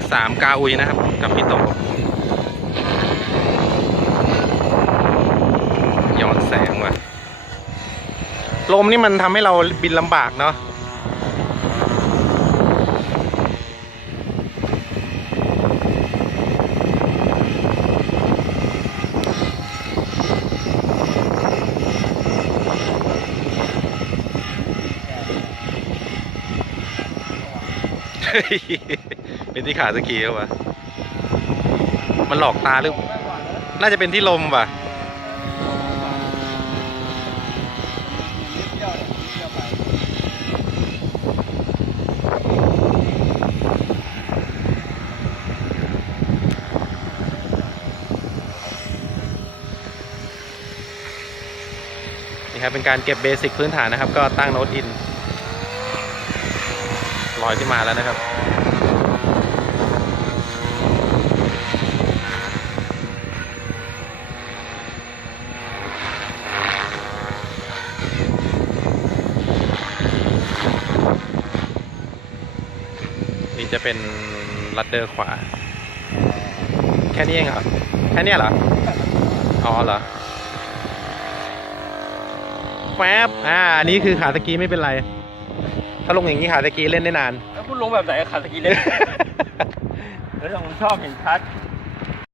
X3 กาอุยนะครับกับพี่โตย้อนแสงว่ะลมนี่มันทำให้เราบินลำบากเนาะ เป็นที่ขาสกีเขาวะมันหลอกตาหรือน่าจะเป็นที่ลมว่ะ นี่ครับเป็นการเก็บเบสิกพื้นฐานนะครับก็ตั้งโน้ตอินลอยขึ้นมาแล้วนะครับนี่จะเป็นลัดเดอร์ขวาแค่นี้เองเหรอแค่นี้เหรออ๋อเหรอแป๊บอันนี้คือขาสกีไม่เป็นไรถ้าลงอย่างนี้ขาสกีเล่นได้นานแล้วคุณลงแบบไหนขาสกีเล่น แล้วผมชอบเห็นชัด